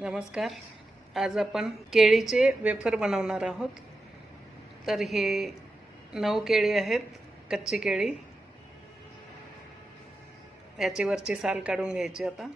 नमस्कार. आज आपण केळीचे वेफर बनवणार आहोत. तर हे 9 केळी आहेत, कच्ची केळी. याची वरची साल काढून घ्यायची आता.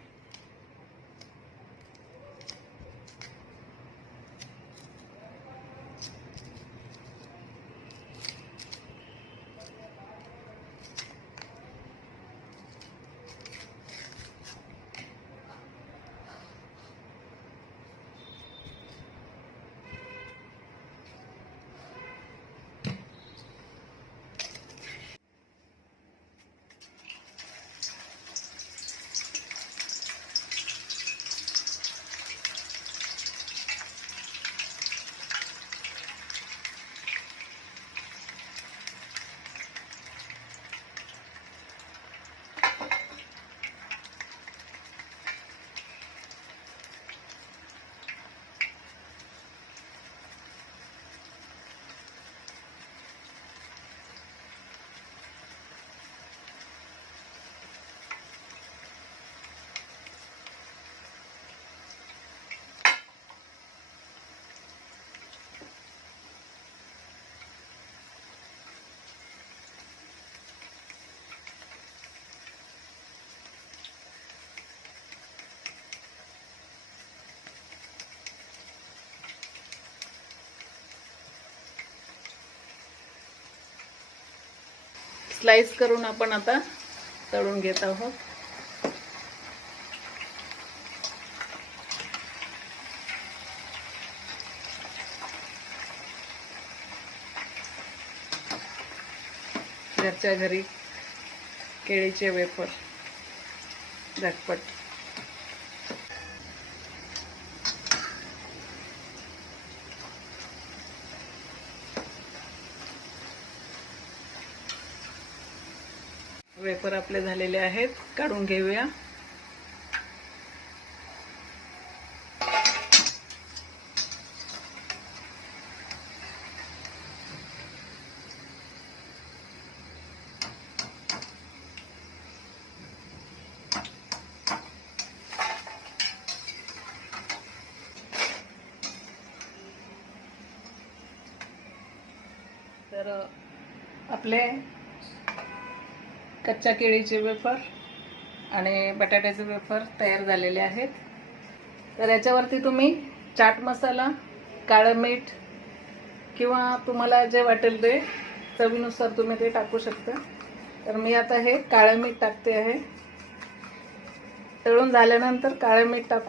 स्लाइस करून आपण आता तळून घेत आहोत. घरच्या घरी केळीचे वेफर झटपट. वेफर आपले झालेले आहेत, काढून घेऊया. तर आपले कच्च्या केळीचे वेफर आणि बटाट्याचे वेफर तयार झालेले आहेत. तर याच्यावरती तुम्ही चाट मसाला, काळं मीठ किंवा तुम्हाला जे वाटेल ते चवीनुसार तुम्ही ते टाकू शकता. तर मी आता हे काळं मीठ टाकते आहे. तळून झाल्यानंतर काळं मीठ टाकू.